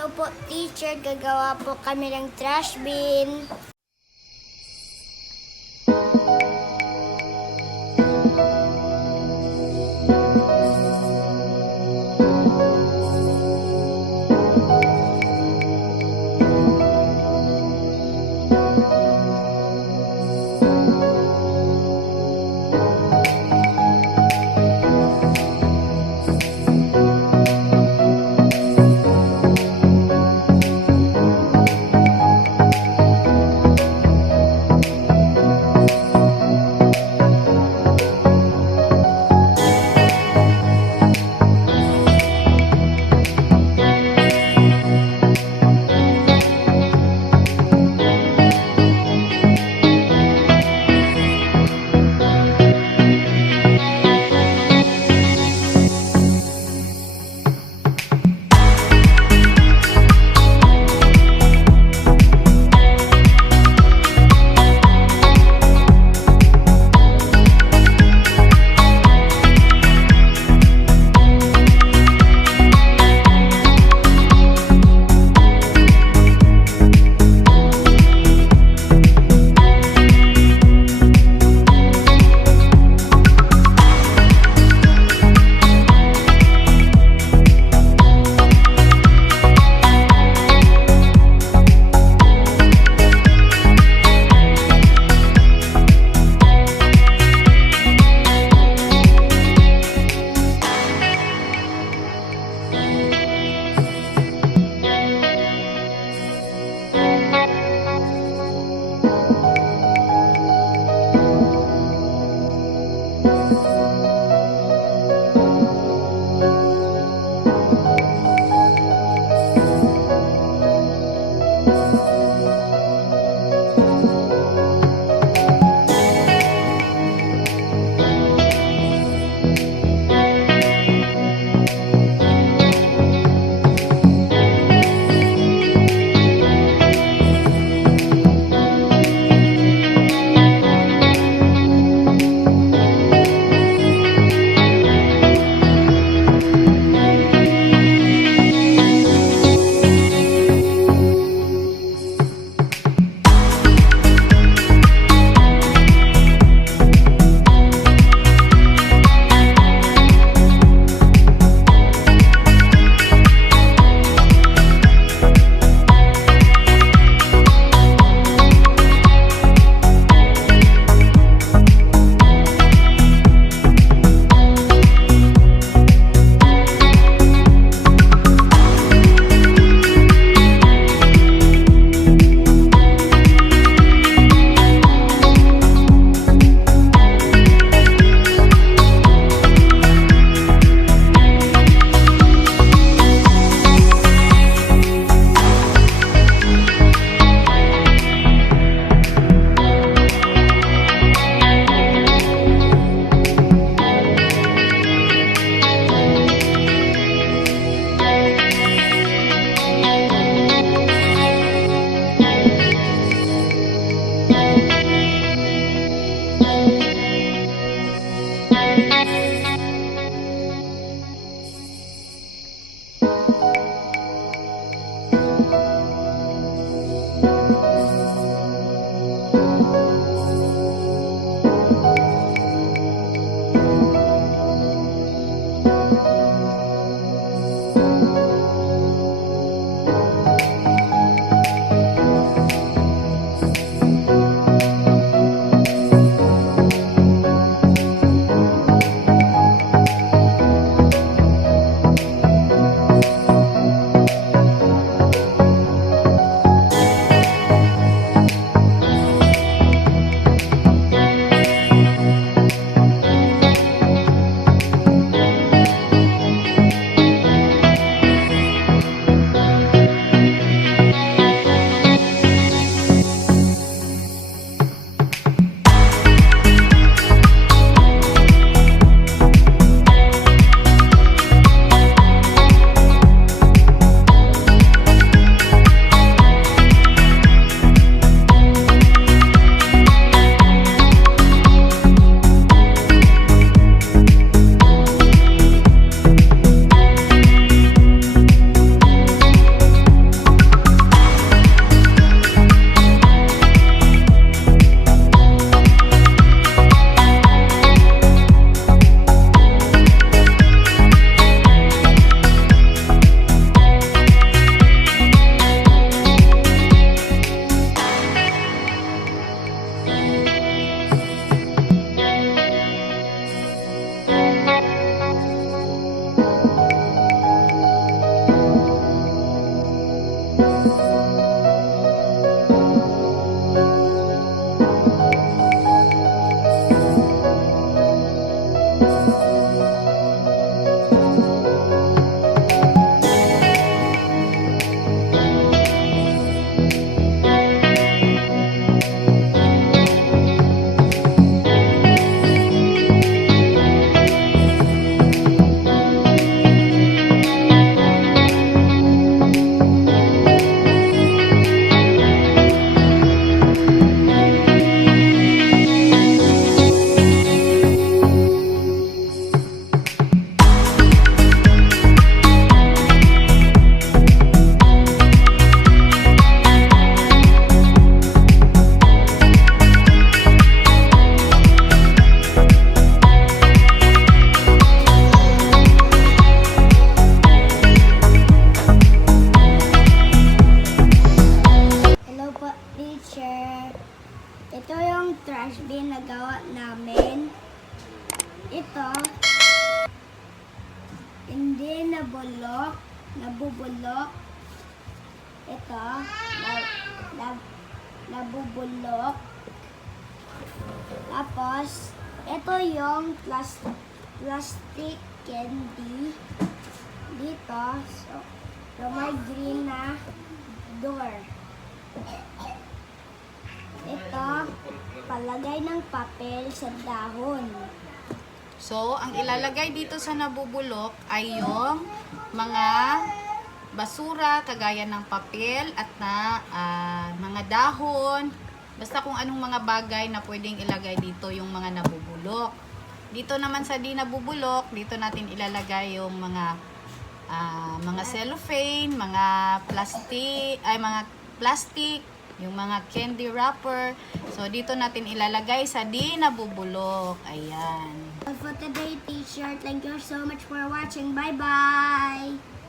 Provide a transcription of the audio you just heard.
Hello po, teacher. Gagawa po kami ng trash bin. nabubulok. Ito, nabubulok. Tapos, ito yung plastic candy. Dito, so may green na door. Ito, palagay ng papel sa dahon. So, ang ilalagay dito sa nabubulok ay yung mga basura, kagaya ng papel at mga dahon. Basta kung anong mga bagay na pwedeng ilagay dito yung mga nabubulok. Dito naman sa di nabubulok, dito natin ilalagay yung mga cellophane, mga plastic, yung mga candy wrapper. So, dito natin ilalagay sa di nabubulok. Ayan. For today, teacher, thank you so much for watching. Bye-bye!